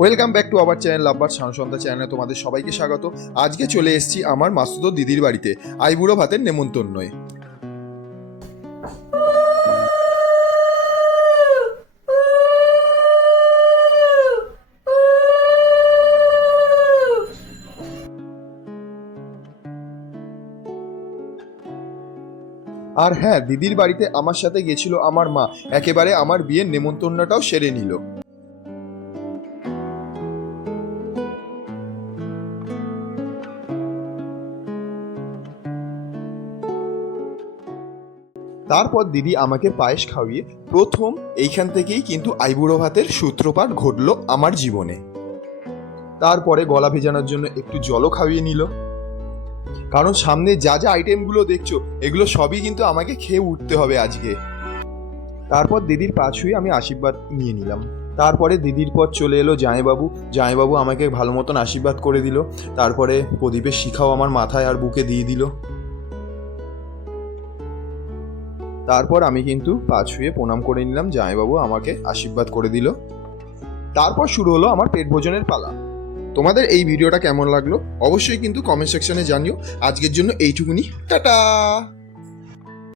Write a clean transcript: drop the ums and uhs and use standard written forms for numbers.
Welcome back to our channel লাভবার সানসন্ধ্যা চ্যানেলে তোমাদের সবাইকে স্বাগত। আজকে চলে এসেছি আমার মাসুদো দিদির বাড়িতে আইবুড়ো ভাতের নেমন্তন্নয়। আর হ্যাঁ, দিদির বাড়িতে আমার সাথে গেছিল আমার মা, একেবারে আমার বিয়ের নেমন্তন্নটাও সেরে নিল। তারপর দিদি আমাকে পায়েস খাওয়িয়ে প্রথম এইখান থেকেই কিন্তু আইবুড়ো ভাতের সূত্রপাত ঘটলো আমার জীবনে। তারপরে গলা ভেজানোর জন্য একটু জলও খাইয়ে নিল, কারণ সামনে যা যা আইটেমগুলো দেখছো এগুলো সবই কিন্তু আমাকে খেয়ে উঠতে হবে আজকে। তারপর দিদির পা ছুঁয়ে আমি আশীর্বাদ নিয়ে নিলাম। তারপরে দিদির পর চলে এলো জামাইবাবু। জামাইবাবু আমাকে ভালো মতন আশীর্বাদ করে দিল। তারপরে প্রদীপের শিখাও আমার মাথায় আর বুকে দিয়ে দিল। তারপর আমি কিন্তু পা ছুঁয়ে প্রণাম করে নিলাম, জামাইবাবু আমাকে আশীর্বাদ করে দিল। তারপর শুরু হলো আমার পেট ভোজনের পালা। তোমাদের এই ভিডিওটা কেমন লাগলো অবশ্যই কিন্তু কমেন্ট সেকশনে জানিও। আজকের জন্য এইটুকুনি, টাটা।